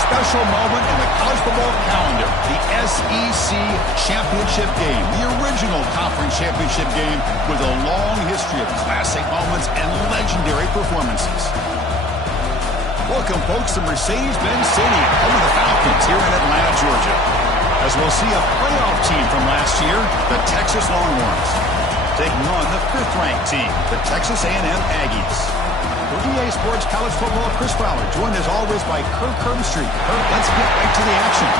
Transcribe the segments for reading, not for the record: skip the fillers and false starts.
special moment in the college football calendar, the SEC Championship game, the original conference championship game with a long history of classic moments and legendary performances. Welcome, folks, to Mercedes-Benz Stadium, home of the Falcons here in Atlanta, Georgia, as we'll see a playoff team from last year, the Texas Longhorns, taking on the 5th-ranked team, the Texas A&M Aggies. For EA Sports College Football, Chris Fowler, joined as always by Kirk Herbstreit. Kirk, let's get right to the action.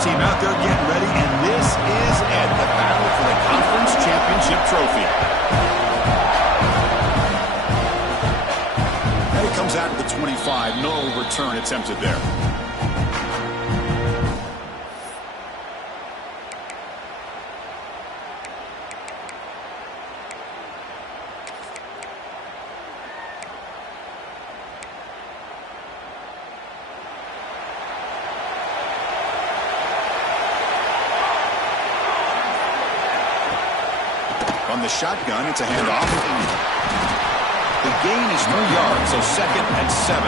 Team out there getting ready, and this is it, the battle for the conference championship trophy. And it comes out of the 25, no return attempted there. On the shotgun, it's a handoff. The gain is 3 yards, so 2nd and 7.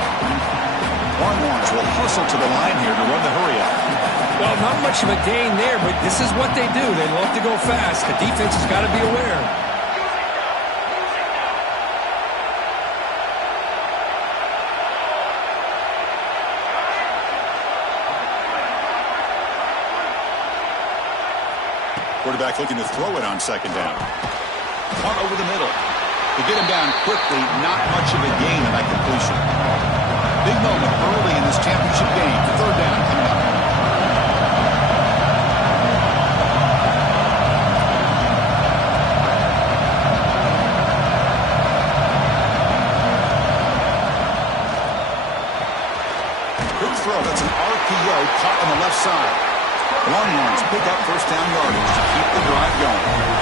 Longhorns will hustle to the line here to run the hurry-up. Well, not much of a gain there, but this is what they do. They love to go fast. The defense has got to be aware. Quarterback looking to throw it on 2nd down. Caught over the middle. To get him down quickly, not much of a gain on that completion. Big moment early in this championship game. 3rd down coming up. Good throw. That's an RPO caught on the left side. Longhorns pick up 1st down yardage to keep the drive going.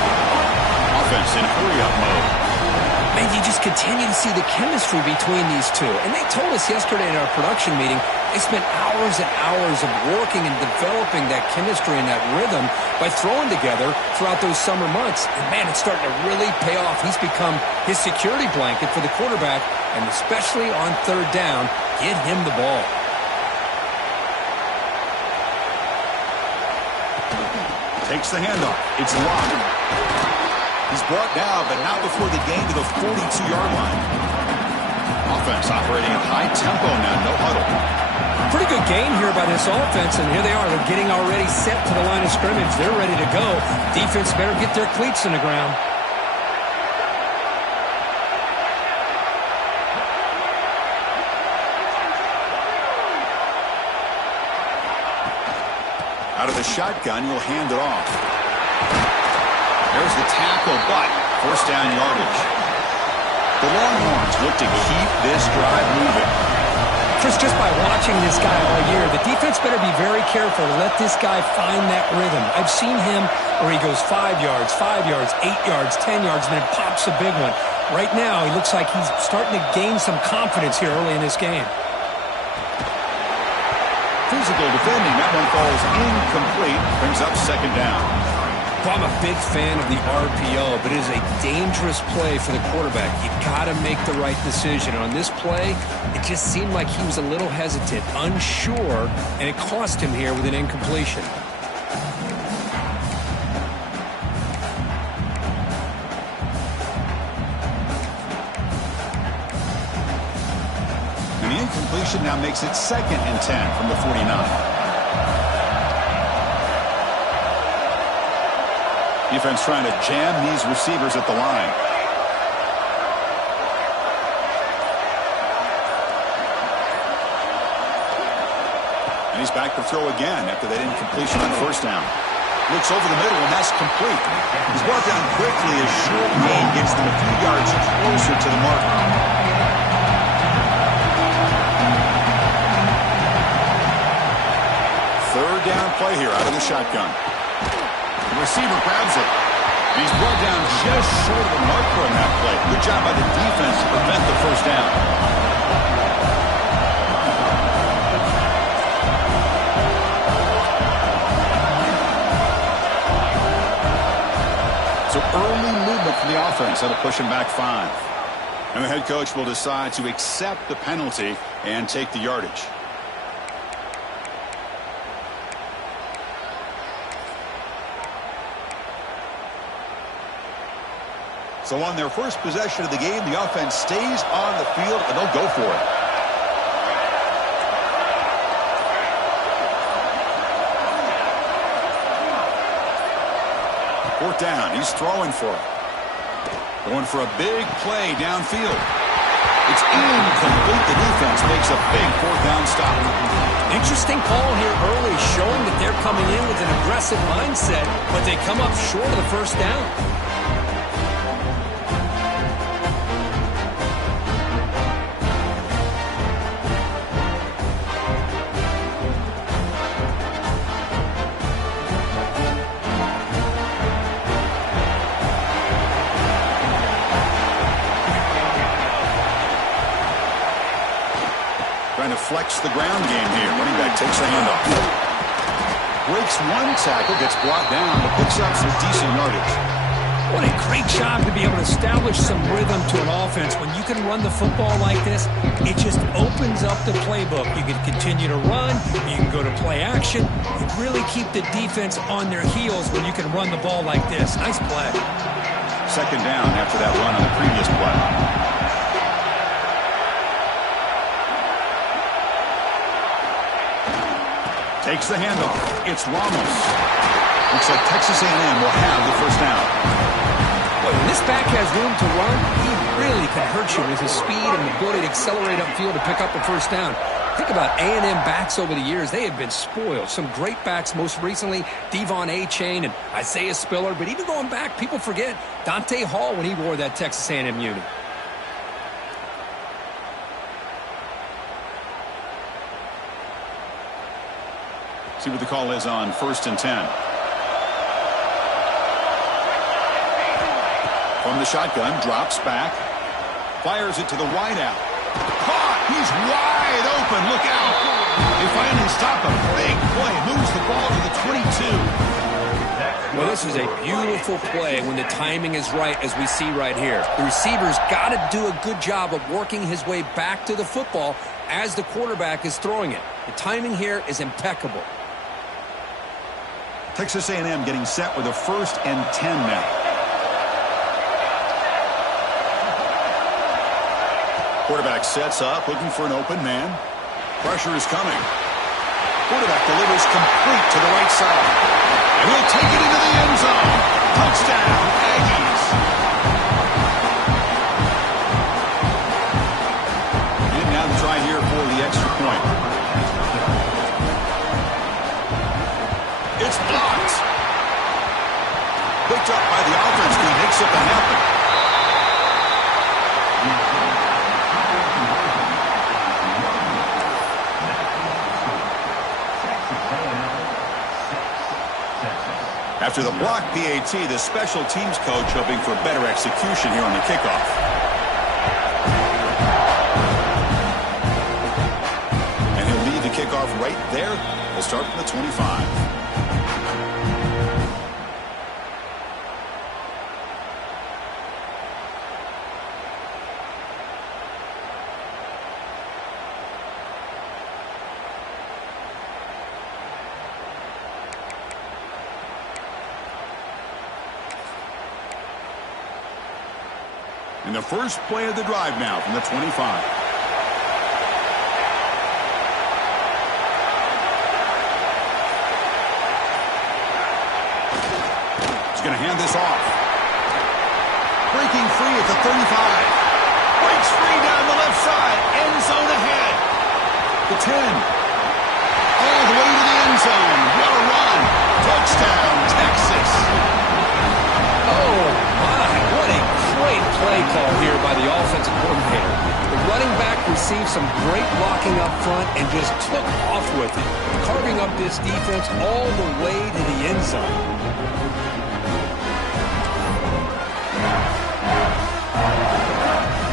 Offense in hurry-up mode. Man, you just continue to see the chemistry between these two. And they told us yesterday in our production meeting, they spent hours and hours of working and developing that chemistry and that rhythm by throwing together throughout those summer months. And, man, it's starting to really pay off. He's become his security blanket for the quarterback, and especially on 3rd down, get him the ball. Takes the handoff. It's locked. He's brought down, but not before the gain to the 42-yard line. Offense operating at high tempo now, no huddle. Pretty good gain here by this offense, and here they are. They're getting already set to the line of scrimmage. They're ready to go. Defense better get their cleats in the ground. Out of the shotgun, he'll hand it off. There's the tackle, but 1st down yardage. The Longhorns look to keep this drive moving. Chris, just by watching this guy all year, the defense better be very careful to let this guy find that rhythm. I've seen him where he goes 5 yards, 8 yards, 10 yards, and then pops a big one. Right now, he looks like he's starting to gain some confidence here early in this game. Physical defending. That one falls incomplete. Brings up 2nd down. Well, I'm a big fan of the RPO, but it is a dangerous play for the quarterback. You got to make the right decision. On this play, it just seemed like he was a little hesitant, unsure, and it cost him here with an incompletion. And the incompletion now makes it 2nd and 10 from the 49. Defense trying to jam these receivers at the line. And he's back to throw again after that incompletion on 1st down. Looks over the middle, and that's complete. He's brought down quickly as short gain gets them a few yards closer to the mark. play here out of the shotgun. The receiver grabs it. And he's brought down just short of the marker on that play. Good job by the defense to prevent the first down. So early movement from the offense. That'll push him back 5. And the head coach will decide to accept the penalty and take the yardage. So on their first possession of the game, the offense stays on the field, and they'll go for it. Fourth down. He's throwing for it. Going for a big play downfield. It's incomplete. The defense makes a big fourth down stop. Interesting call here early, showing that they're coming in with an aggressive mindset, but they come up short of the first down. Trying to flex the ground game here. Running back takes the handoff. Breaks one tackle, gets brought down, but picks up some decent yardage. What a great job to be able to establish some rhythm to an offense. When you can run the football like this, it just opens up the playbook. You can continue to run. You can go to play action. You really keep the defense on their heels when you can run the ball like this. Nice play. Second down after that run on the previous play. Takes the handoff. It's Ramos. Looks like Texas A&M will have the first down. Boy, when this back has room to run, he really can hurt you with his speed and the ability to accelerate upfield to pick up a first down. Think about A&M backs over the years. They have been spoiled. Some great backs, most recently, Devon A-Chain and Isaiah Spiller. But even going back, people forget Dante Hall when he wore that Texas A&M uni. See what the call is on 1st and 10. From the shotgun, drops back. Fires it to the wideout. Caught! He's wide open. Look out! They finally stop a big play. Moves the ball to the 22. Well, this is a beautiful play when the timing is right, as we see right here. The receiver's got to do a good job of working his way back to the football as the quarterback is throwing it. The timing here is impeccable. Texas A&M getting set with a 1st and 10 now. Quarterback sets up, looking for an open man. Pressure is coming. Quarterback delivers complete to the right side. And he'll take it into the end zone. Touchdown, Aggies. And now the try here for the extra point. It's blocked. Picked up by the offense team. Makes it the happen. After the block PAT, the special teams coach hoping for better execution here on the kickoff. And he'll lead the kickoff right there. We'll start from the 25. And the first play of the drive now from the 25. He's going to hand this off. Breaking free at the 35. Breaks free down the left side. End zone ahead. The 10. All the way to the end zone. What a run. Touchdown, Texas. Oh, my. What a great play call here by the offensive coordinator. The running back received some great blocking up front and just took off with it, carving up this defense all the way to the end zone.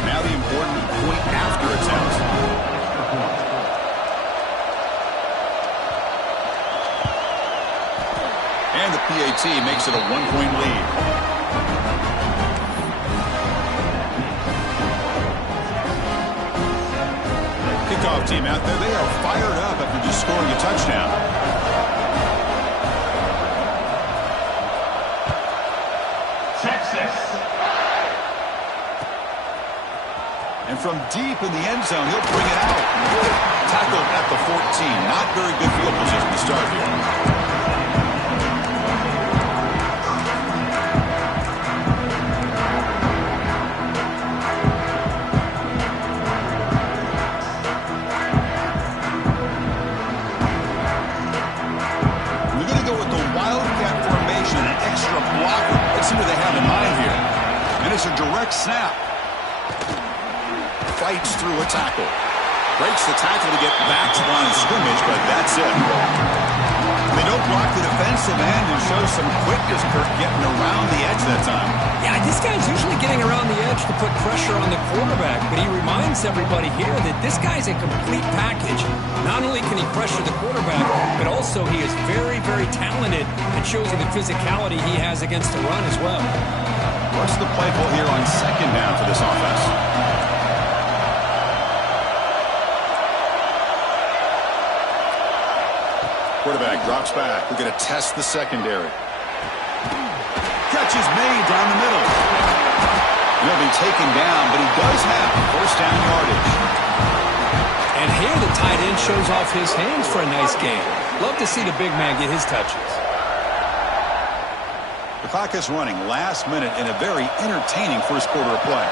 Now the important point after attempt. And the PAT makes it a 1-point lead. Kickoff team out there, they are fired up after just scoring a touchdown. Texas. And from deep in the end zone, he'll bring it out. Tackled at the 14. Not very good field position to start here. It's a direct snap. Fights through a tackle. Breaks the tackle to get back to the line of scrimmage, but that's it. They don't block the defensive end and show some quickness, Kirk, getting around the edge that time. Yeah, this guy's usually getting around the edge to put pressure on the quarterback, but he reminds everybody here that this guy's a complete package. Not only can he pressure the quarterback, but also he is very, very talented and shows you the physicality he has against the run as well. What's the play call here on second down for this offense? Quarterback drops back. We're going to test the secondary. Catch is made down the middle. He'll be taken down, but he does have first down yardage. And here the tight end shows off his hands for a nice game. Love to see the big man get his touches. The clock is running last minute in a very entertaining first quarter of play.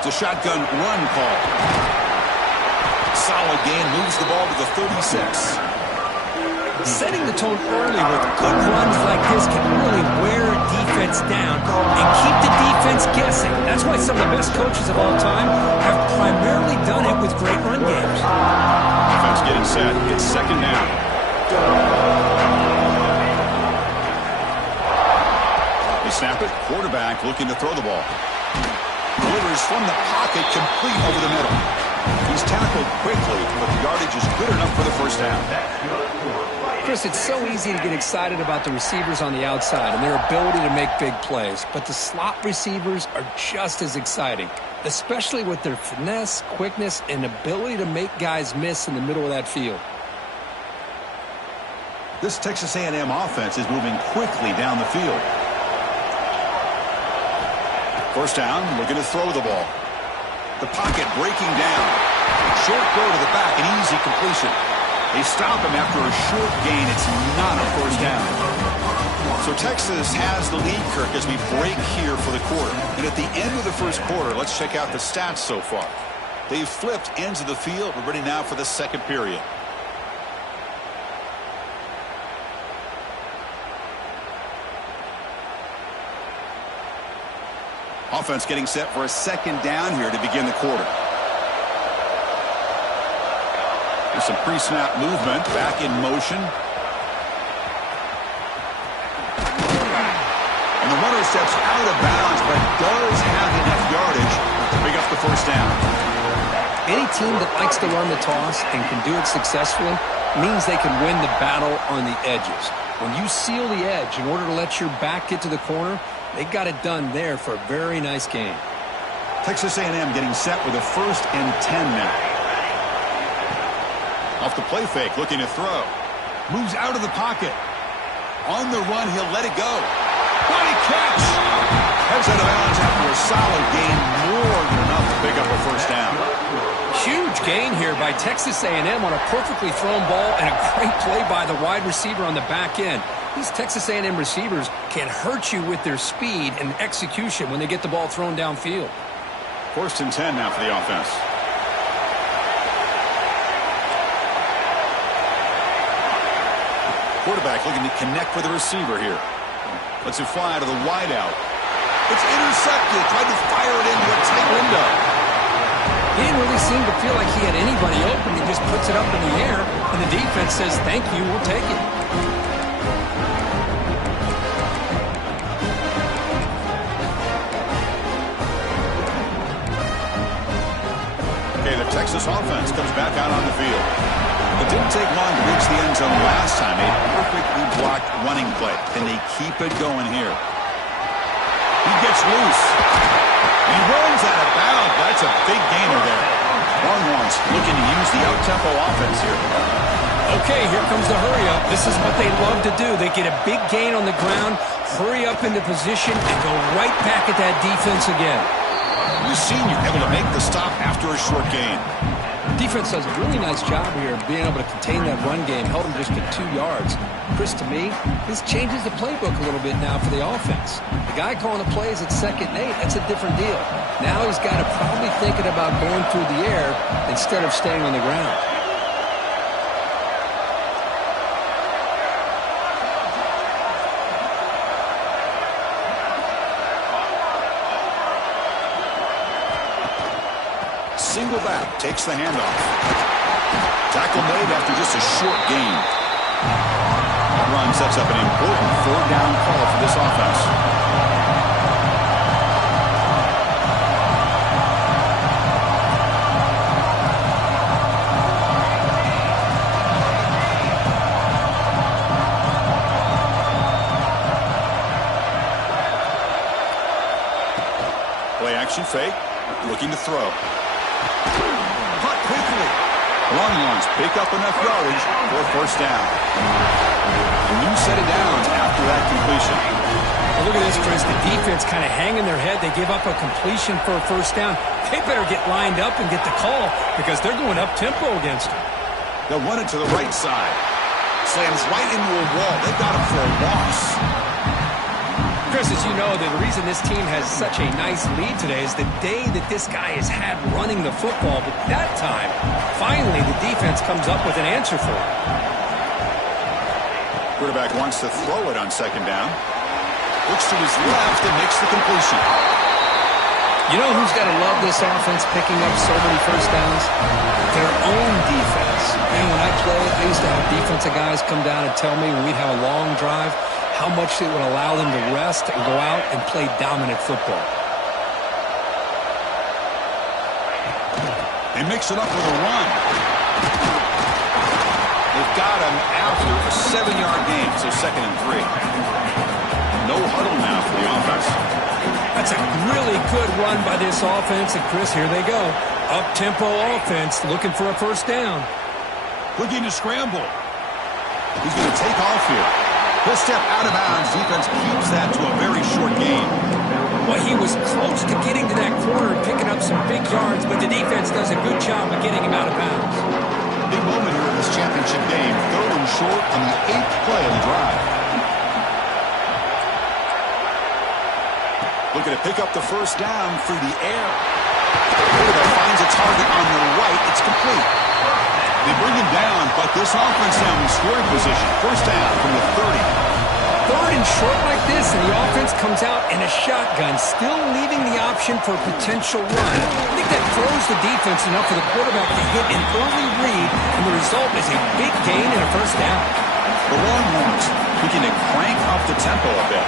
It's a shotgun run call. Solid gain, moves the ball to the 36. Setting the tone early with good runs like this can really wear a defense down and keep the defense guessing. That's why some of the best coaches of all time have primarily done it with great run games. Offense getting set. It's second down. They snap it. Quarterback looking to throw the ball. Delivers from the pocket, complete over the middle. He's tackled quickly, but the yardage is good enough for the first down. Chris, it's so easy to get excited about the receivers on the outside and their ability to make big plays, but the slot receivers are just as exciting, especially with their finesse, quickness, and ability to make guys miss in the middle of that field. This Texas A&M offense is moving quickly down the field. First down, looking to throw the ball. The pocket breaking down. Short throw to the back, an easy completion. They stop him after a short gain. It's not a first down. So Texas has the lead, Kirk, as we break here for the quarter. And at the end of the first quarter, let's check out the stats so far. They've flipped ends of the field. We're ready now for the second period. Offense getting set for a second down here to begin the quarter. There's some pre-snap movement, back in motion. And the runner steps out of bounds, but does have enough yardage to pick up the first down. Any team that likes to run the toss and can do it successfully means they can win the battle on the edges. When you seal the edge in order to let your back get to the corner, they got it done there for a very nice game. Texas A&M getting set with a 1st and 10 now. Off the play fake, looking to throw. Moves out of the pocket. On the run, he'll let it go. Body catch! Heads out of bounds after a solid gain, more than enough to pick up a first down. Huge gain here by Texas A&M on a perfectly thrown ball and a great play by the wide receiver on the back end. These Texas A&M receivers can hurt you with their speed and execution when they get the ball thrown downfield. 1st and 10 now for the offense. Quarterback looking to connect with the receiver here. Lets it fly to the wideout. It's intercepted. Tried to fire it into a tight window. He didn't really seem to feel like he had anybody open. He just puts it up in the air, and the defense says, thank you, we'll take it. Okay, the Texas offense comes back out on the field. It didn't take long to reach the end zone last time. A perfectly blocked running play. Can they keep it going here? He gets loose. He runs out of bounds. That's a big gainer there. Longhorns looking to use the up-tempo offense here. Okay, here comes the hurry-up. This is what they love to do. They get a big gain on the ground, hurry up into position, and go right back at that defense again. New senior able to make the stop after a short gain. Defense does a really nice job here of being able to contain that run game, held him just to 2 yards. Chris, to me, this changes the playbook a little bit now for the offense. The guy calling the plays at 2nd and 8, that's a different deal. Now he's got to probably thinking about going through the air instead of staying on the ground. Single back, takes the handoff. Tackle made after just a short gain. That run sets up an important 4th down call for this offense. Play action fake, looking to throw. Caught quickly. Longhorns pick up enough yardage for a 1st down. A new set of downs after that completion. Well, look at this, Chris. The defense kind of hanging their head. They give up a completion for a 1st down. They better get lined up and get the call because they're going up-tempo against them. They'll run it to the right side. Slams right into a wall. They've got him for a loss. Chris, as you know, the reason this team has such a nice lead today is the day that this guy has had running the football. But that time, finally, the defense comes up with an answer for it. Quarterback wants to throw it on 2nd down. Looks to his left and makes the completion. You know who's got to love this offense picking up so many 1st downs? Their own defense. And when I played, I used to have defensive guys come down and tell me when we'd have a long drive, how much it would allow them to rest and go out and play dominant football. They mix it up with a run. They've got him after a 7-yard gain, so 2nd and 3. No huddle now for the offense. That's a really good run by this offense, and Chris, here they go. Up-tempo offense looking for a 1st down. Looking to scramble. He's going to take off here. He'll step out of bounds. Defense keeps that to a very short gain. Well, he was close to getting to that corner and picking up some big yards, but the defense does a good job of getting him out of bounds. Big moment here in this championship game. 3rd and short on the 8th play of the drive. Looking to pick up the 1st down through the air. Quarterback finds a target on the right. It's complete. They bring him down, but this offense now in scoring position. 1st down from the 30. 3rd and short like this, and the offense comes out in a shotgun, still leaving the option for a potential run. I think that throws the defense enough for the quarterback to hit an early read, and the result is a big gain and a 1st down. The Longhorns looking to crank up the tempo a bit.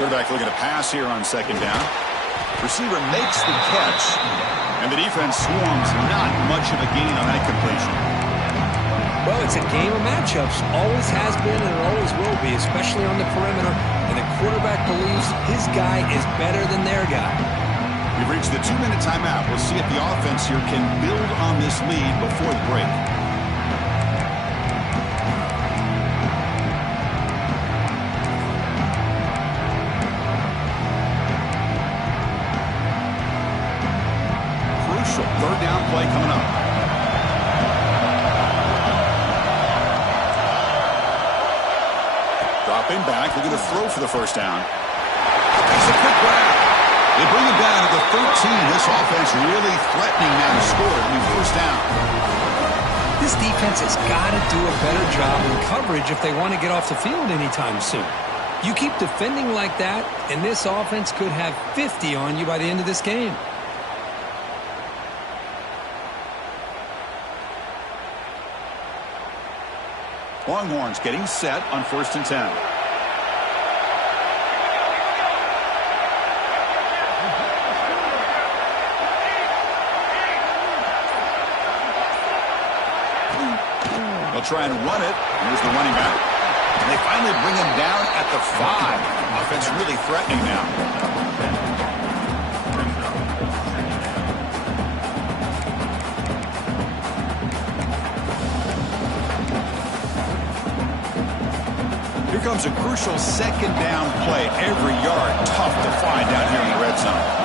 Quarterback looking to pass here on 2nd down. Receiver makes the catch, and the defense swarms. Not much of a gain on that completion. Well, it's a game of matchups. Always has been and it always will be, especially on the perimeter. And the quarterback believes his guy is better than their guy. We've reached the 2-minute timeout. We'll see if the offense here can build on this lead before the break. play coming up. Dropping back, looking to throw for the first down. That's a quick grab. They bring it down to the 13. This offense really threatening now to score a new first down. This defense has got to do a better job in coverage if they want to get off the field anytime soon. You keep defending like that, and this offense could have 50 on you by the end of this game. Longhorns getting set on 1st and 10. They'll try and run it. Here's the running back. They finally bring him down at the 5. Offense really threatening now. Here comes a crucial second down play. Every yard tough to find down here in the red zone.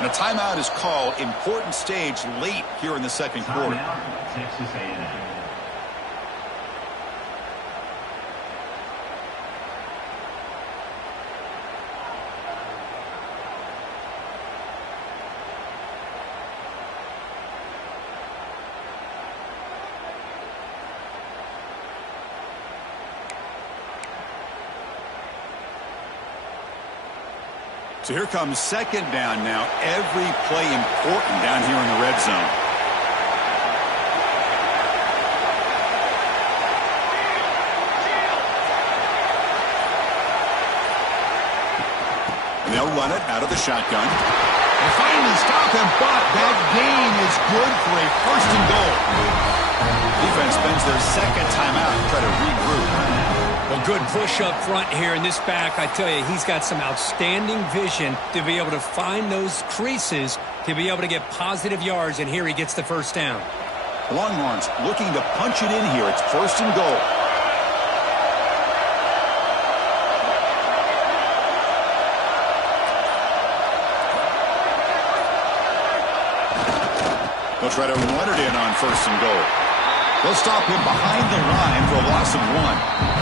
And a timeout is called. Important stage late here in the second quarter. Texas A&M. So here comes second down now. Every play important down here in the red zone. And they'll run it out of the shotgun. They finally stop him, but that gain is good for a 1st and goal. Defense spends their second timeout to try to regroup. Well, good push up front here in this back. I tell you, he's got some outstanding vision to be able to find those creases to be able to get positive yards, and here he gets the first down. Longhorns looking to punch it in here. It's 1st and goal. They'll try to run it in on 1st and goal. They'll stop him behind the line for a loss of 1.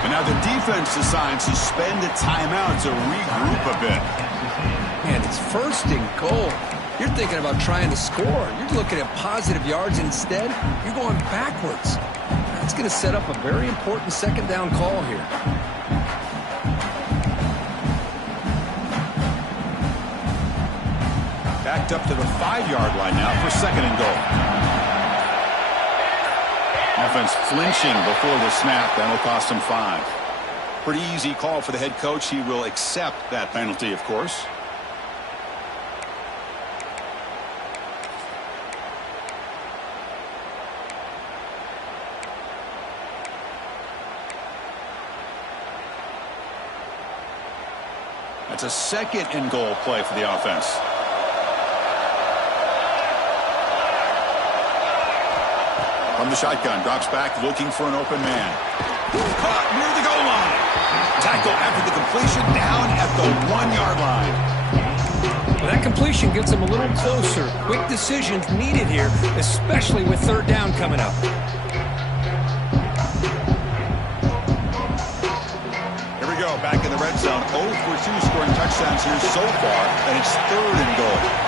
And now the defense decides to spend a timeout to regroup a bit. Man, it's 1st and goal. You're thinking about trying to score. You're looking at positive yards. Instead, you're going backwards. That's going to set up a very important second down call here. Backed up to the 5-yard line now for 2nd and goal. Offense flinching before the snap. That'll cost him 5. Pretty easy call for the head coach. He will accept that penalty, of course. That's a 2nd and goal play for the offense. From the shotgun, drops back, looking for an open man. Caught near the goal line. Tackle after the completion, down at the 1-yard line. Well, that completion gets him a little closer. Quick decisions needed here, especially with 3rd down coming up. Here we go, back in the red zone. 0 for 2 scoring touchdowns here so far, and it's 3rd and goal.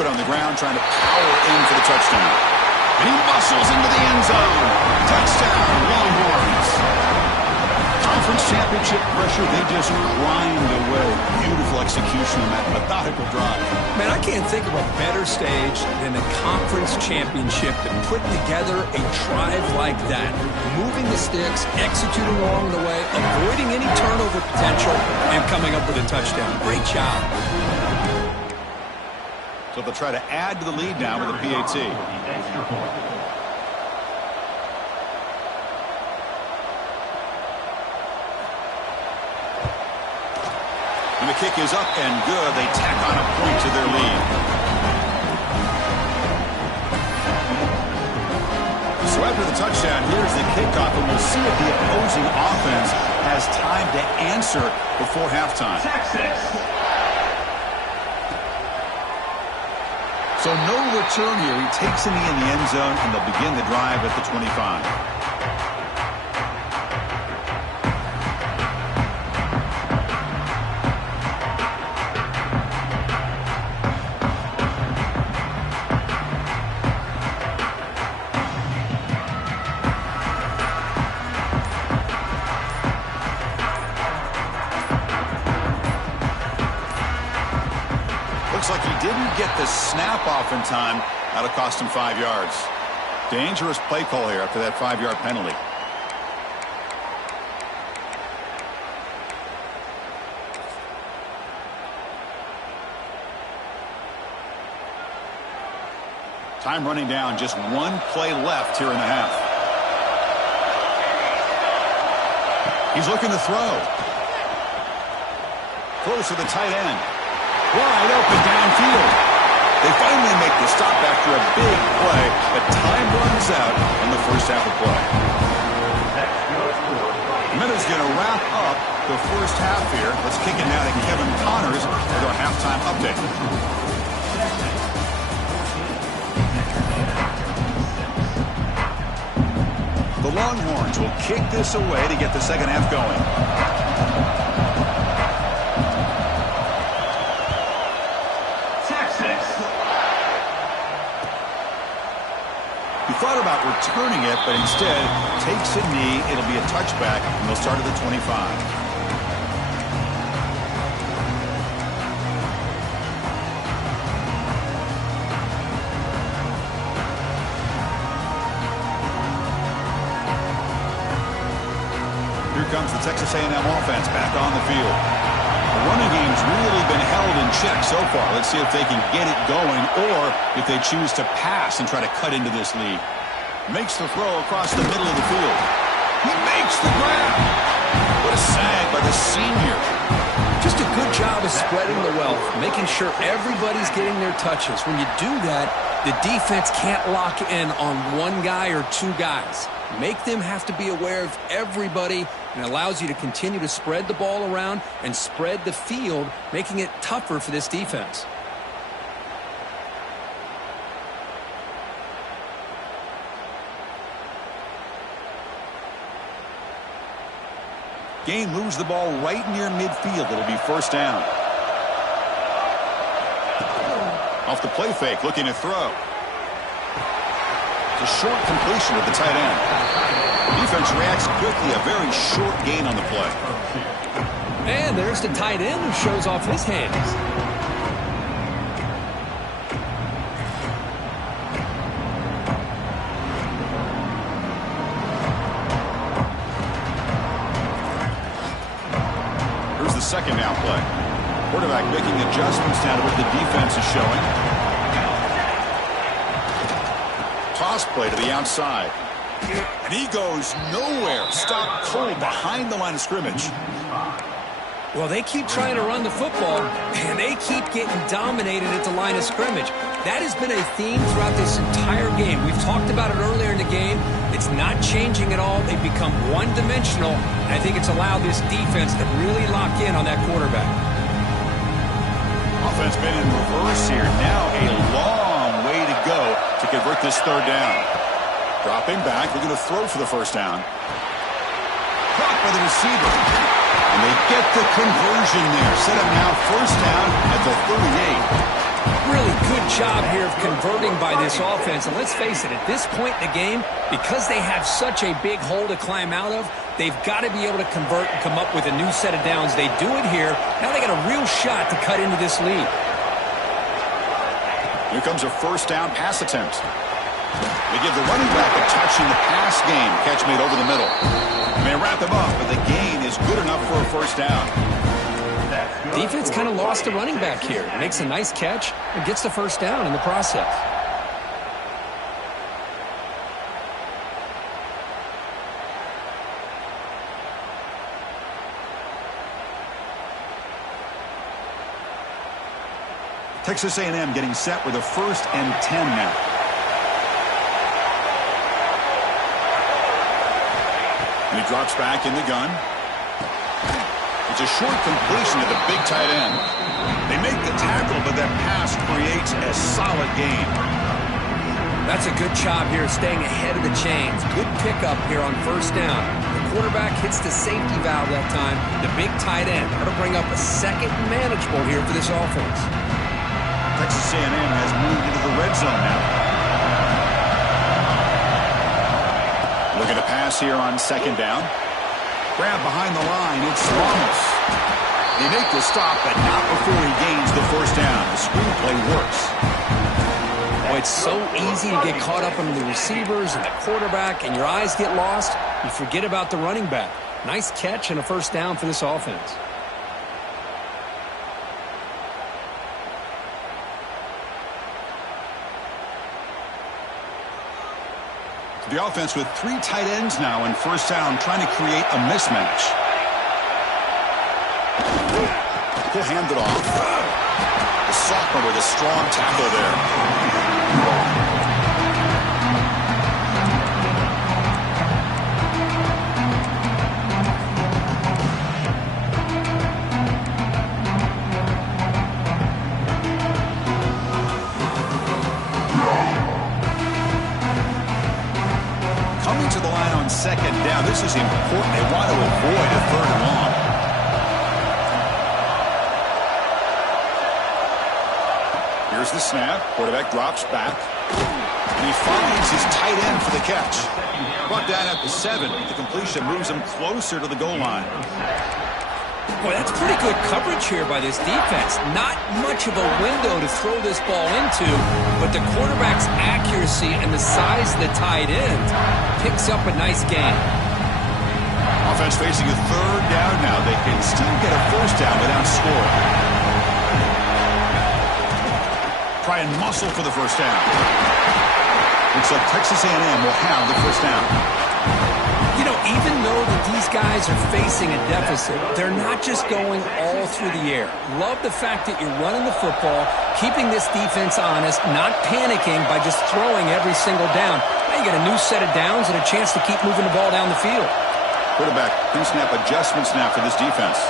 On the ground, trying to power in for the touchdown. And he muscles into the end zone. Touchdown, Longhorns. Conference championship pressure, they just grind away. Beautiful execution on that methodical drive. Man, I can't think of a better stage than the conference championship to put together a drive like that. Moving the sticks, executing along the way, avoiding any turnover potential, and coming up with a touchdown. Great job. So they'll try to add to the lead now with a PAT. And the kick is up and good. They tack on a point to their lead. So after the touchdown, here's the kickoff, and we'll see if the opposing offense has time to answer before halftime. So no return here. He takes a knee in the end zone, and they'll begin the drive at the 25. Looks like he didn't get the snap off in time. That'll cost him 5 yards. Dangerous play call here after that 5-yard penalty. Time running down. Just one play left here in the half. He's looking to throw. Throws to the tight end. Wide open downfield. They finally make the stop after a big play, but time runs out in the first half of play. Minutes going to wrap up the first half here. Let's kick it now to Kevin Connors with our halftime update. The Longhorns will kick this away to get the second half going. Thought about returning it, but instead takes a knee. It'll be a touchback, and they'll start at the 25. Here comes the Texas A&M offense back on the field. The running game's really been held in check so far. Let's see if they can get it going or if they choose to pass and try to cut into this lead. Makes the throw across the middle of the field. He makes the grab. What a sag by the senior. Just a good job of spreading the wealth, making sure everybody's getting their touches. When you do that, the defense can't lock in on one guy or two guys. Make them have to be aware of everybody, and allows you to continue to spread the ball around and spread the field, making it tougher for this defense. Gain moves the ball right near midfield. It'll be first down. Off the play fake, looking to throw. It's a short completion with the tight end. The defense reacts quickly. A very short gain on the play. And there's the tight end who shows off his hands. Second down play. Quarterback making adjustments now to what the defense is showing. Toss play to the outside. And he goes nowhere. Stopped cold behind the line of scrimmage. Well, they keep trying to run the football, and they keep getting dominated at the line of scrimmage. That has been a theme throughout this entire game. We've talked about it earlier in the game. It's not changing at all. They've become one-dimensional, and I think it's allowed this defense to really lock in on that quarterback. Offense been in reverse here. Now a long way to go to convert this third down. Dropping back. They're going to throw for the first down. Caught by the receiver. And they get the conversion there. Set up now first down at the 38. Really good job here of converting by this offense. And let's face it, at this point in the game, because they have such a big hole to climb out of, they've got to be able to convert and come up with a new set of downs. They do it here. Now they got a real shot to cut into this lead. Here comes a first down pass attempt. They give the running back a touch in the pass game. Catch made over the middle. And they wrap him up, but the gain is good enough for a first down. Defense kind of lost the running back here. Makes a nice catch and gets the first down in the process. Texas A&M getting set with a 1st and 10 now. And he drops back in the gun. It's a short completion to the big tight end. They make the tackle, but that pass creates a solid gain. That's a good job here staying ahead of the chains. Good pickup here on 1st down. The quarterback hits the safety valve that time. The big tight end. That'll bring up a 2nd and manageable here for this offense. Texas A&M has moved into the red zone now. Looking to pass here on 2nd down. Grab behind the line. It's Ramos. They make the stop, but not before he gains the 1st down. The screenplay works. Oh, it's so easy to get caught up in the receivers and the quarterback, and your eyes get lost. You forget about the running back. Nice catch and a 1st down for this offense. The offense with 3 tight ends now in 1st down, trying to create a mismatch. He'll hand it off. The sophomore with a strong tackle there. To the line on 2nd down. This is important. They want to avoid a 3rd and long. Here's the snap. Quarterback drops back. And he finds his tight end for the catch. Brought down at the 7. The completion moves him closer to the goal line. Boy, that's pretty good coverage here by this defense. Not much of a window to throw this ball into, but the quarterback's accuracy and the size of the tight end picks up a nice gain. Offense facing a 3rd down now. They can still get a 1st down without scoring. Try and muscle for the 1st down. Looks like Texas A&M will have the 1st down. You know, even though that these guys are facing a deficit, they're not just going all through the air. Love the fact that you're running the football, keeping this defense honest, not panicking by just throwing every single down. Now you got a new set of downs and a chance to keep moving the ball down the field. Quarterback pre-snap adjustments now for this defense.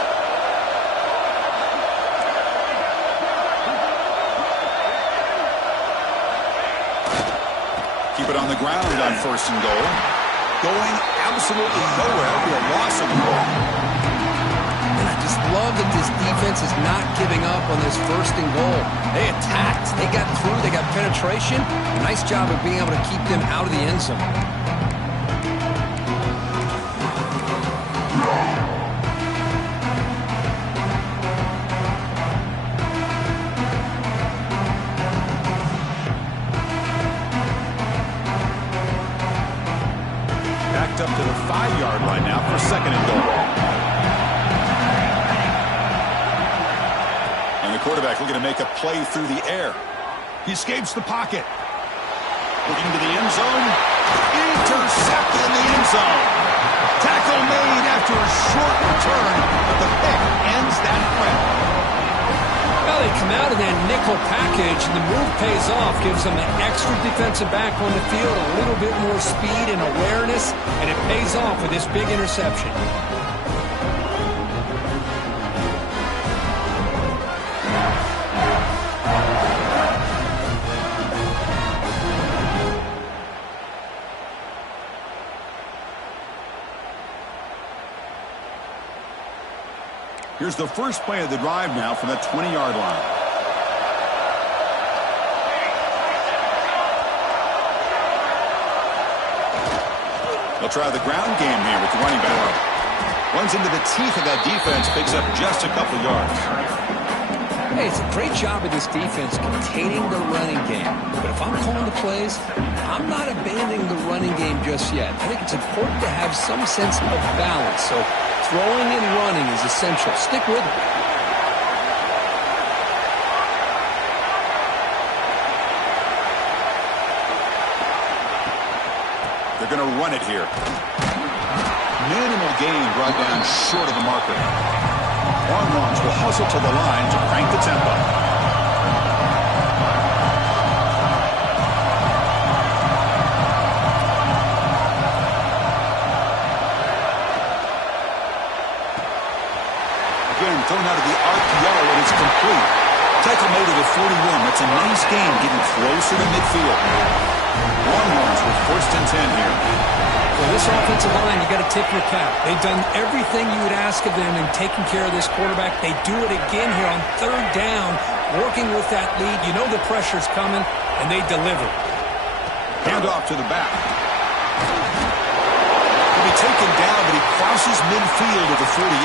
Keep it on the ground on 1st and goal. Going absolutely nowhere for a loss of the ball. And I just love that this defense is not giving up on this 1st and goal. They attacked. They got through. They got penetration. Nice job of being able to keep them out of the end zone. Up to the 5-yard line now for 2nd and goal. And the quarterback looking to make a play through the air. He escapes the pocket. Looking to the end zone. Intercepted in the end zone. Tackle made after a short return, but the pick ends that threat. Well, they come out of that nickel package, and the move pays off, gives them an extra defensive back on the field, a little bit more speed and awareness, and it pays off with this big interception. Here's the first play of the drive now from that 20-yard line. They'll try the ground game here with the running back. Runs into the teeth of that defense, picks up just a couple yards. Hey, it's a great job of this defense containing the running game. But if I'm calling the plays, I'm not abandoning the running game just yet. I think it's important to have some sense of balance. So throwing and running is essential. Stick with it. They're going to run it here. Minimal gain brought down short of the marker. Long runs will hustle to the line to crank the tempo. tackle made at the 41. That's a nice gain, getting closer to midfield. Longhorns with 1st and 10 here. Well, this offensive line, you got to tip your cap. They've done everything you would ask of them in taking care of this quarterback. They do it again here on 3rd down, working with that lead. You know the pressure's coming, and they deliver. Hand off to the back. He'll be taken down, but he crosses midfield at the 48.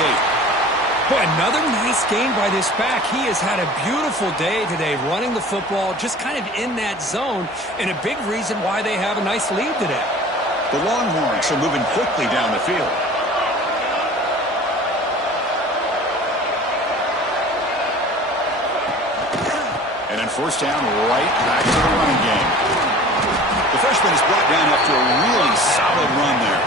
Boy, another nice gain by this back. He has had a beautiful day today running the football, just kind of in that zone, and a big reason why they have a nice lead today. The Longhorns are moving quickly down the field. And then 1st down, right back to the running game. The freshman is brought down after a really solid run there.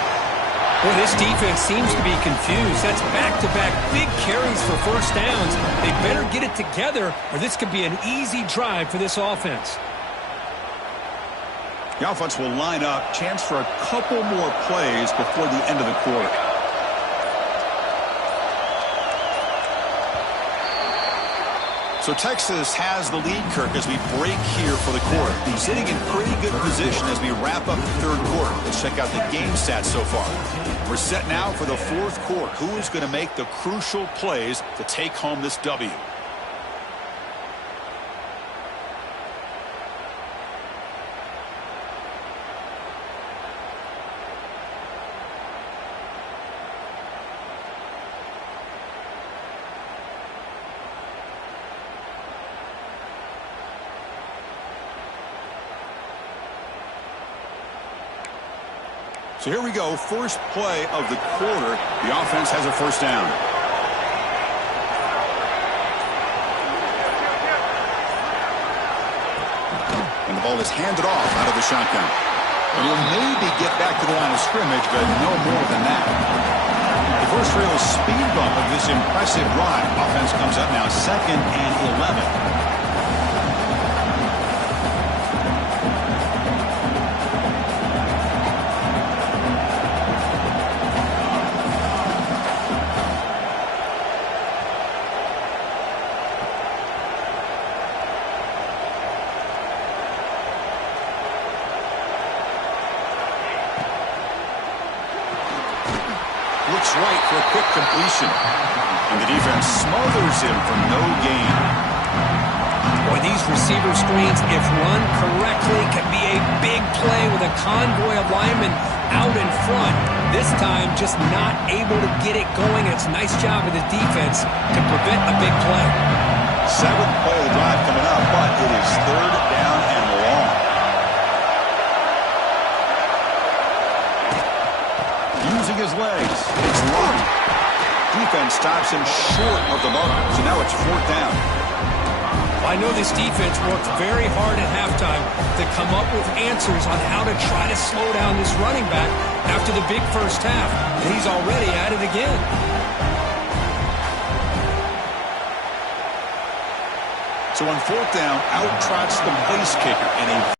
Well, this defense seems to be confused. That's back-to-back big carries for 1st downs. They better get it together, or this could be an easy drive for this offense. The offense will line up. Chance for a couple more plays before the end of the quarter. So Texas has the lead, Kirk, as we break here for the quarter. He's sitting in pretty good position as we wrap up the 3rd quarter. Let's check out the game stats so far. We're set now for the 4th quarter. Who is going to make the crucial plays to take home this W? So here we go, first play of the quarter. The offense has a 1st down. And the ball is handed off out of the shotgun. And he'll maybe get back to the line of scrimmage, but no more than that. The first real speed bump of this impressive drive. Offense comes up now 2nd and 11. Looks right for a quick completion. And the defense smothers him for no gain. Boy, these receiver screens, if run correctly, can be a big play with a convoy of linemen out in front. This time, just not able to get it going. It's a nice job of the defense to prevent a big play. 7th play of the drive coming up, but it is 3rd down and long. Using his legs. It's long. Defense stops him short of the mark. So now it's 4th down. I know this defense worked very hard at halftime to come up with answers on how to try to slow down this running back after the big first half. And he's already at it again. So on 4th down, out trots the place kicker in a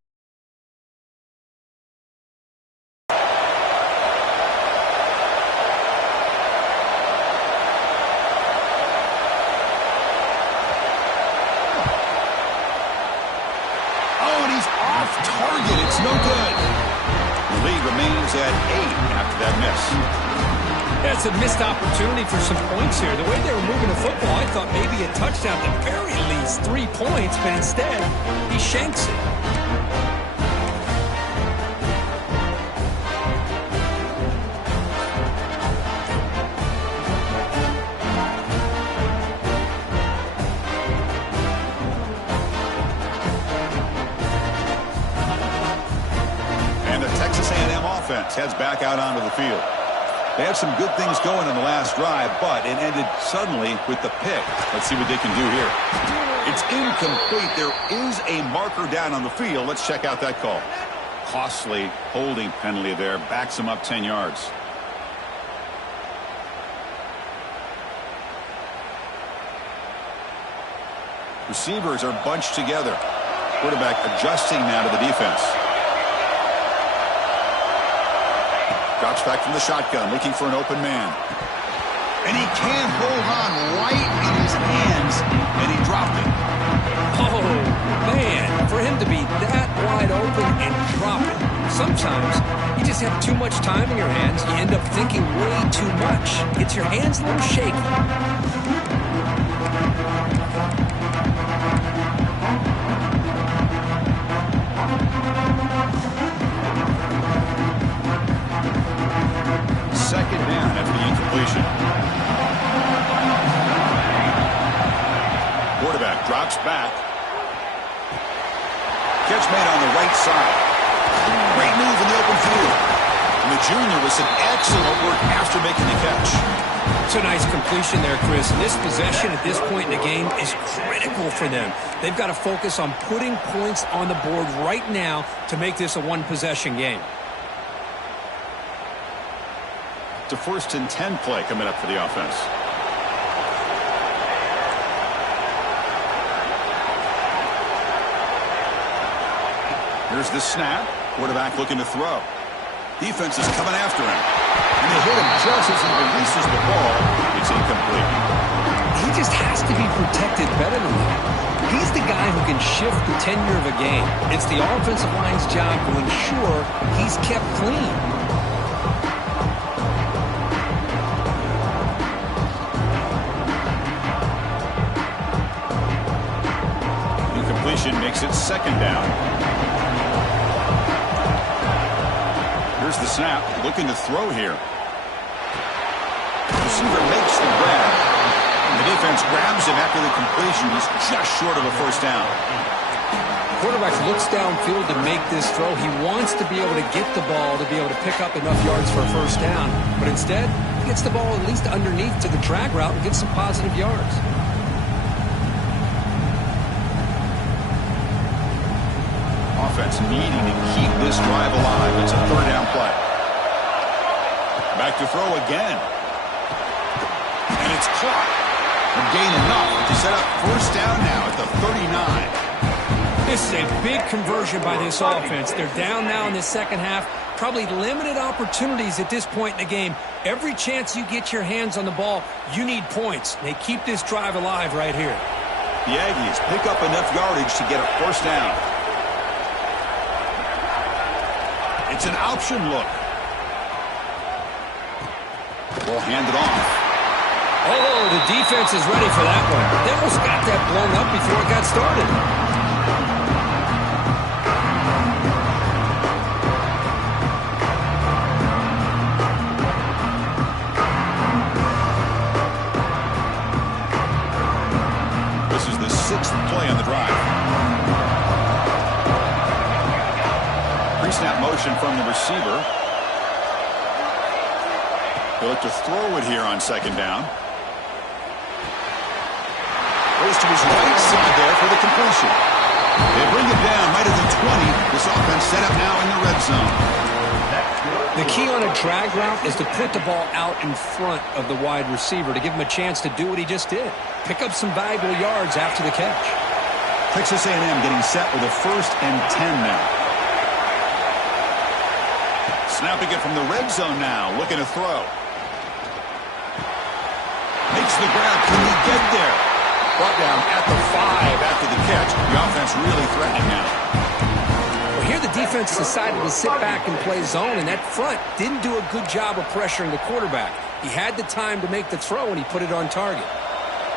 target. It's no good. The lead remains at 8 after that miss. That's a missed opportunity for some points here. The way they were moving the football, I thought maybe a touchdown, at the very least 3 points, but instead he shanks it. Offense heads back out onto the field. They had some good things going in the last drive, but it ended suddenly with the pick. Let's see what they can do here. It's incomplete. There is a marker down on the field. Let's check out that call. Costly holding penalty there. Backs him up 10 yards. Receivers are bunched together. Quarterback adjusting now to the defense. Drops back from the shotgun, looking for an open man. And he can't hold on right in his hands, and he dropped it. him to be that wide open and drop it. Sometimes you just have too much time in your hands. You end up thinking way too much. Gets your hands a little shaky. Second down after the incompletion. Quarterback drops back. Catch made on the right side. Great move in the open field. And the junior with some excellent work after making the catch. It's a nice completion there, Chris. And this possession at this point in the game is critical for them. They've got to focus on putting points on the board right now to make this a one-possession game. It's a 1st and 10 play coming up for the offense. Here's the snap. Quarterback looking to throw. Defense is coming after him. And they hit him just as he releases the ball. It's incomplete. He just has to be protected better than that. He's the guy who can shift the tenure of a game. It's the offensive line's job to ensure he's kept clean. Incompletion makes it 2nd down. Here's the snap, looking to throw here. Receiver makes the grab. The defense grabs him after the completion. He's just short of a 1st down. Quarterback looks downfield to make this throw. He wants to be able to get the ball to be able to pick up enough yards for a 1st down. But instead, he gets the ball at least underneath to the drag route and gets some positive yards. Offense needing to keep this drive alive. It's a 3rd down play. Back to throw again. And it's caught. A gain enough to set up 1st down now at the 39. This is a big conversion by this offense. They're down now in the 2nd half. Probably limited opportunities at this point in the game. Every chance you get your hands on the ball, you need points. They keep this drive alive right here. The Aggies pick up enough yardage to get a 1st down. It's an option look. We'll hand it off. Oh, the defense is ready for that one. They almost got that blown up before it got started. This is the 6th play on the drive. Pre-snap motion from the receiver. He'll look to throw it here on 2nd down. Goes to his right side there for the completion. They bring it down right at the 20. This offense set up now in the red zone. The key on a drag route is to put the ball out in front of the wide receiver to give him a chance to do what he just did. Pick up some valuable yards after the catch. Texas A&M getting set with a 1st and 10 now. Snapping it from the red zone now, looking to throw. Makes the grab. Can he get there? Brought down at the 5 after the catch. The offense really threatening now. Well, here the defense decided to sit back and play zone, and that front didn't do a good job of pressuring the quarterback. He had the time to make the throw, and he put it on target.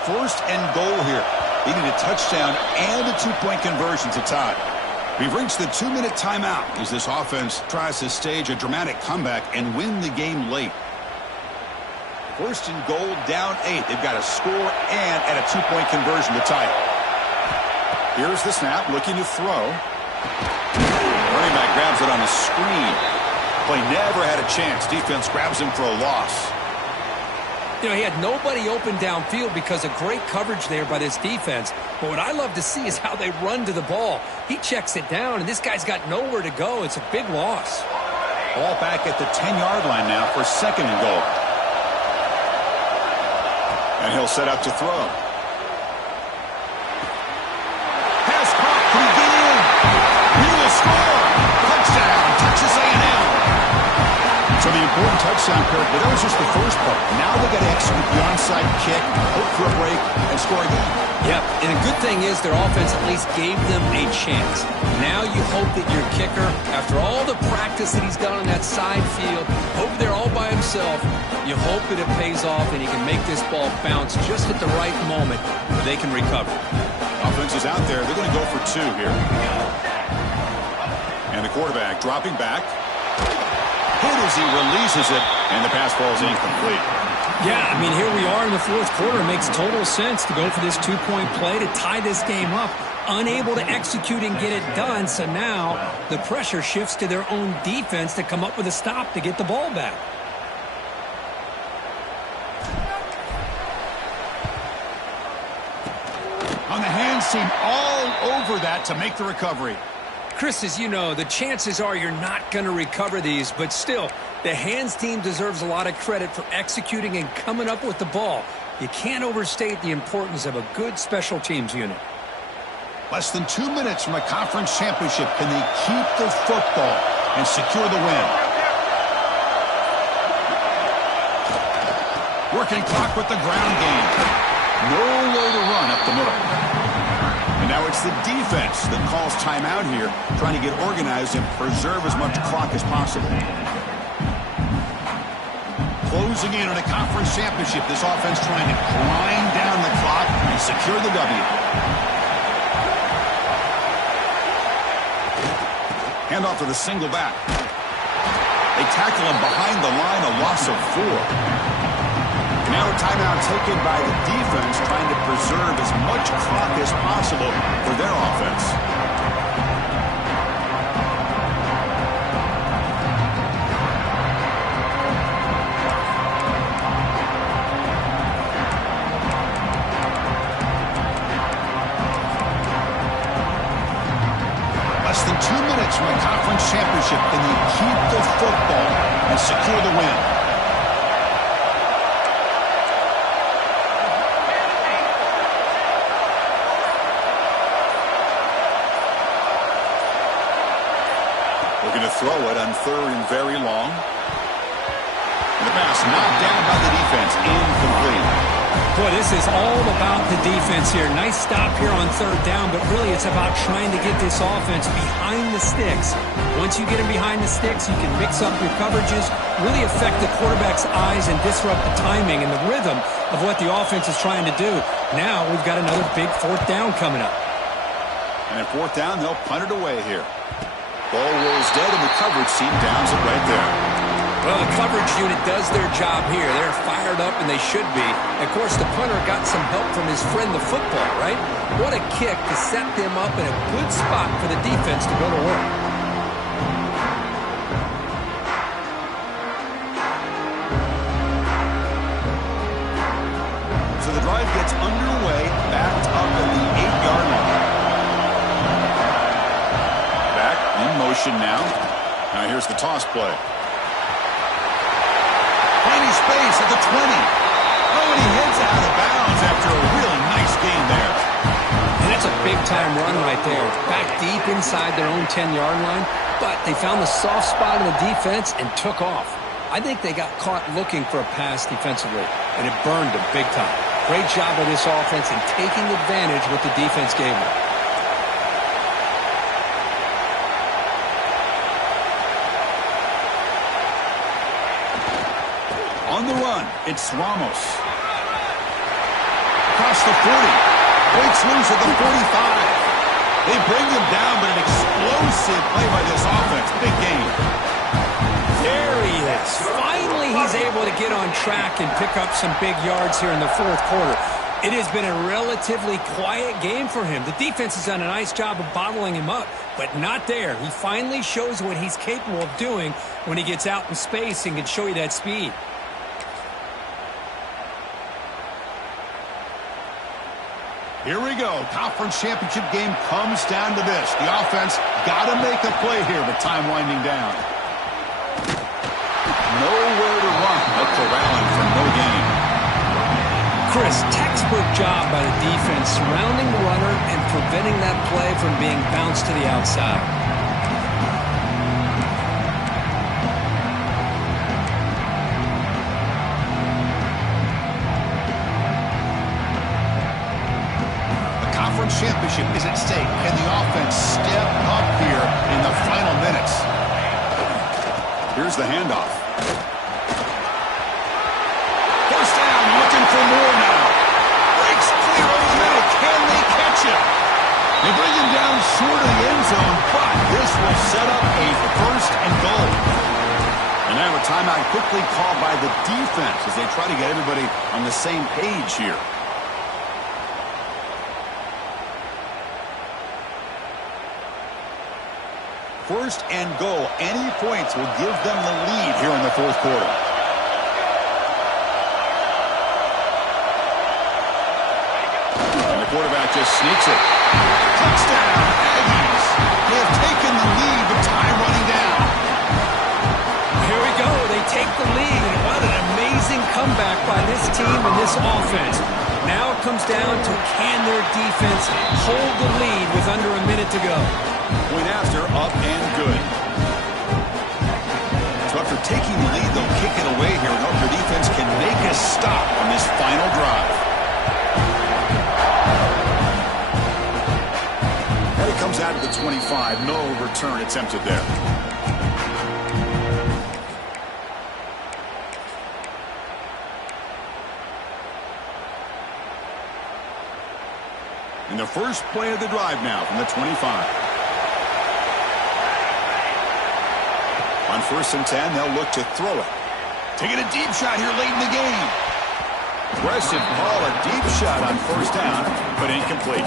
1st and goal here. They need a touchdown and a 2-point conversion to tie. We've reached the 2-minute timeout as this offense tries to stage a dramatic comeback and win the game late. 1st and goal, down 8. They've got to score and at a 2-point conversion to tie it. Here's the snap, looking to throw. Running back grabs it on the screen. Play never had a chance. Defense grabs him for a loss. You know, he had nobody open downfield because of great coverage there by this defense. But what I love to see is how they run to the ball. He checks it down, and this guy's got nowhere to go. It's a big loss. Ball back at the 10-yard line now for 2nd and goal. And he'll set up to throw. Pass caught. Can he get in? He will score. Touchdown, Texas A&M. So the important touchdown, Kirk, but that was just the first part. Now they got to execute the onside kick, hope for a break, and score again. Yep, and a good thing is their offense at least gave them a chance. Now you hope that your kicker, after all the practice that he's done on that side field, over there all by himself, you hope that it pays off and he can make this ball bounce just at the right moment where they can recover. Offense is out there. They're going to go for 2 here. And the quarterback dropping back. Hit as he releases it, and the pass ball is incomplete. Yeah, I mean, here we are in the fourth quarter. It makes total sense to go for this 2-point play to tie this game up. Unable to execute and get it done, so now the pressure shifts to their own defense to come up with a stop to get the ball back. On the hands team all over that to make the recovery. Chris, as you know, the chances are you're not going to recover these, but still, the hands team deserves a lot of credit for executing and coming up with the ball. You can't overstate the importance of a good special teams unit. Less than 2 minutes from a conference championship. Can they keep the football and secure the win? Working clock with the ground game. No way to run up the middle. And now it's the defense that calls timeout here, trying to get organized and preserve as much clock as possible. Closing in on a conference championship, this offense trying to grind down the clock and secure the W. Handoff to the single back. They tackle him behind the line, a loss of 4. Now a timeout taken by the defense, trying to preserve as much clock as possible for their offense. Less than 2 minutes from a conference championship. Can they keep the football and secure the win? Looking to throw it on 3rd and very long. And the pass knocked down by the defense, incomplete. Boy, this is all about the defense here. Nice stop here on 3rd down, but really it's about trying to get this offense behind the sticks. Once you get them behind the sticks, you can mix up your coverages, really affect the quarterback's eyes and disrupt the timing and the rhythm of what the offense is trying to do. Now we've got another big 4th down coming up. And at 4th down, they'll punt it away here. Ball rolls dead, and the coverage team downs it right there. Well, the coverage unit does their job here. They're fired up, and they should be. Of course, the punter got some help from his friend, the football, right? What a kick to set them up in a good spot for the defense to go to work. So the drive gets underway, backed up at the 8-yard line. In motion now. Now here's the toss play. Finding space at the 20. Oh, and he heads out of bounds after a really nice game there. And that's a big-time run right there. Back deep inside their own 10-yard line, but they found the soft spot in the defense and took off. I think they got caught looking for a pass defensively, and it burned them big time. Great job of this offense in taking advantage what the defense gave them. On the run, it's Ramos. Across the 40. Breaks loose at the 45. They bring him down, but an explosive play by this offense. Big game. There he is. Finally, he's able to get on track and pick up some big yards here in the 4th quarter. It has been a relatively quiet game for him. The defense has done a nice job of bottling him up, but not there. He finally shows what he's capable of doing when he gets out in space and can show you that speed. Here we go. Conference championship game comes down to this. The offense got to make a play here, but time winding down. Nowhere to run. A corralling for no gain. Chris, textbook job by the defense surrounding the runner and preventing that play from being bounced to the outside. Here's the handoff. First down, looking for more now. Breaks clear over the middle. Can they catch him? They bring him down short of the end zone, but this will set up a first and goal. And now a timeout quickly called by the defense as they try to get everybody on the same page here. First and goal. Any points will give them the lead here in the fourth quarter. And the quarterback just sneaks it. Touchdown, Aggies. They have taken the lead with time running down. Here we go. They take the lead. What an amazing comeback by this team and this offense. Now it comes down to can their defense hold the lead with under a minute to go. Point after, up and good. So after taking the lead, they'll kick it away here and hope their defense can make a stop on this final drive. And it comes out of the 25. No return attempted there. And the first play of the drive now from the 25. On 1st and 10, they'll look to throw it. Taking a deep shot here late in the game. Aggressive ball, a deep shot on 1st down, but incomplete.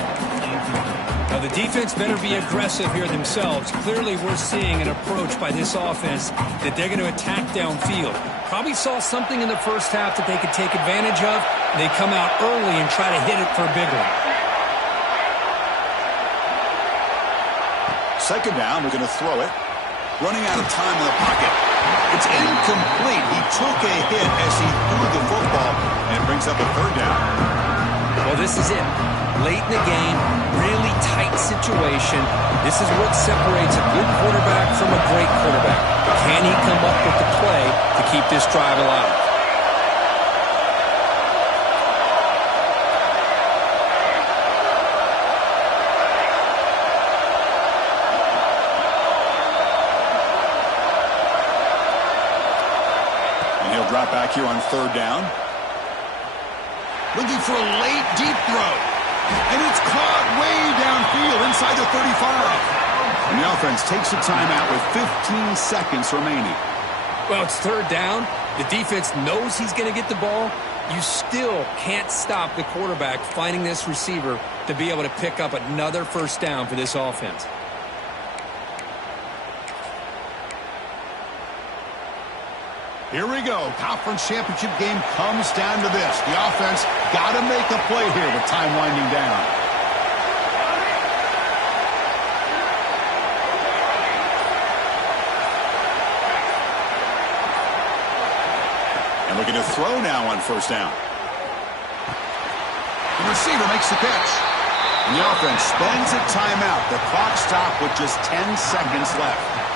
Now the defense better be aggressive here themselves. Clearly we're seeing an approach by this offense that they're going to attack downfield. Probably saw something in the first half that they could take advantage of. They come out early and try to hit it for a big one. Second down, we're going to throw it. Running out of time in the pocket. It's incomplete. He took a hit as he threw the football, and it brings up a 3rd down. Well, this is it. Late in the game, really tight situation. This is what separates a good quarterback from a great quarterback. Can he come up with the play to keep this drive alive? Drop back here on 3rd down. Looking for a late deep throw. And it's caught way downfield inside the 35. And the offense takes a timeout with 15 seconds remaining. Well, it's 3rd down. The defense knows he's going to get the ball. You still can't stop the quarterback finding this receiver to be able to pick up another 1st down for this offense. Here we go. Conference championship game comes down to this. The offense got to make a play here with time winding down. And looking to throw now on 1st down. The receiver makes the catch. And the offense spends a timeout. The clock stopped with just 10 seconds left.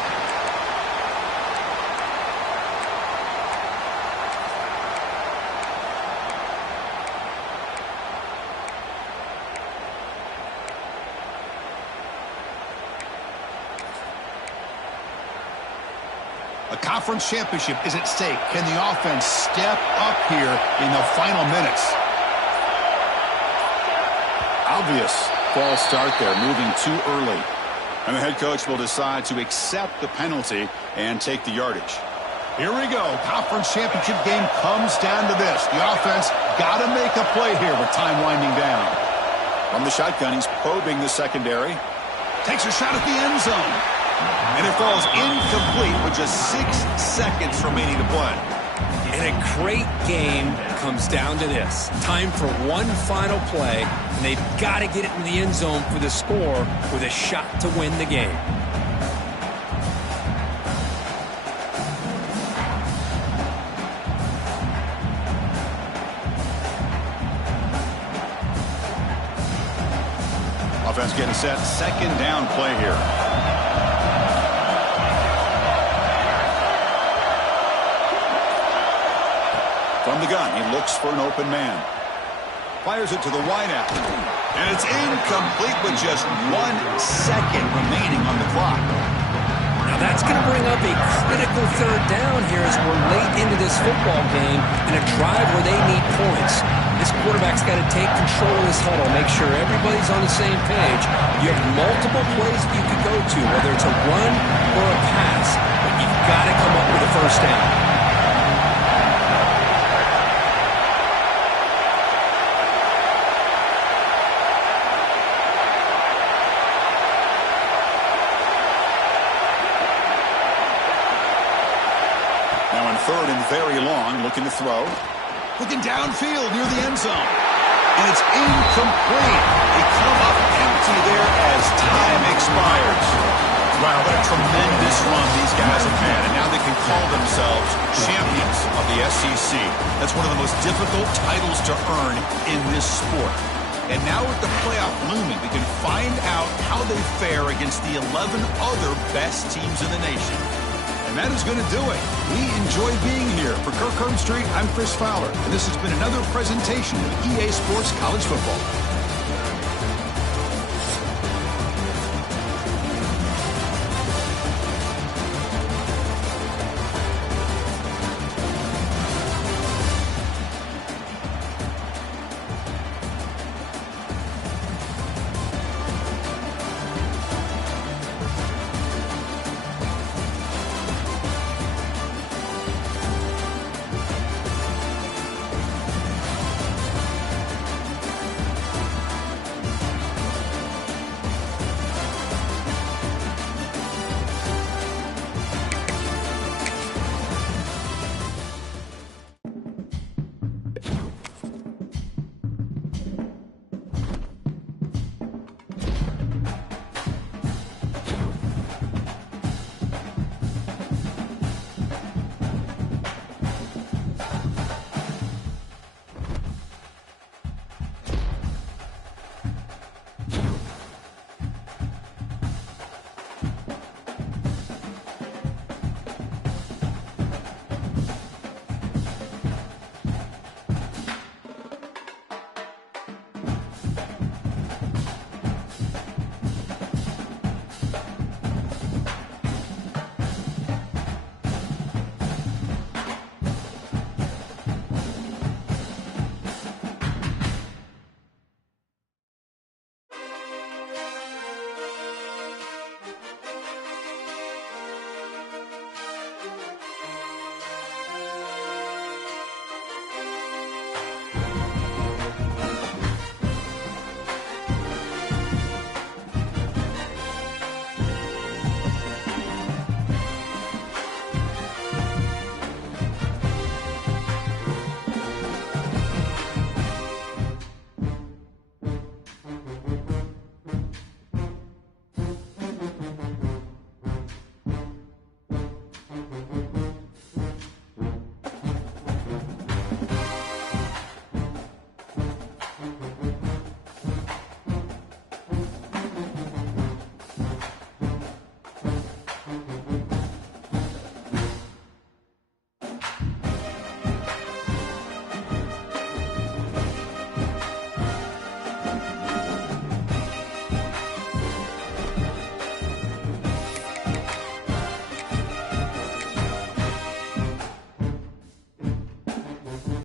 A conference championship is at stake. Can the offense step up here in the final minutes? Obvious false start there, moving too early. And the head coach will decide to accept the penalty and take the yardage. Here we go. Conference championship game comes down to this. The offense got to make a play here with time winding down. From the shotgun, he's probing the secondary. Takes a shot at the end zone. And it falls incomplete with just 6 seconds remaining to play. And a great game comes down to this. Time for one final play, and they've got to get it in the end zone for the score with a shot to win the game. Offense getting set. 2nd down play here. From the gun, he looks for an open man. Fires it to the wideout. And it's incomplete with just 1 second remaining on the clock. Now that's going to bring up a critical third down here as we're late into this football game in a drive where they need points. This quarterback's got to take control of this huddle, make sure everybody's on the same page. You have multiple plays that you could go to, whether it's a run or a pass, but you've got to come up with a first down. Now in third and very long, looking to throw. Looking downfield near the end zone. And it's incomplete. They come up empty there as time expires. Wow, what a tremendous run these guys have had. And now they can call themselves champions of the SEC. That's one of the most difficult titles to earn in this sport. And now with the playoff looming, we can find out how they fare against the 11 other best teams in the nation. And that is going to do it. We enjoy being here. For Kirk Street, I'm Chris Fowler. And this has been another presentation of EA Sports College Football.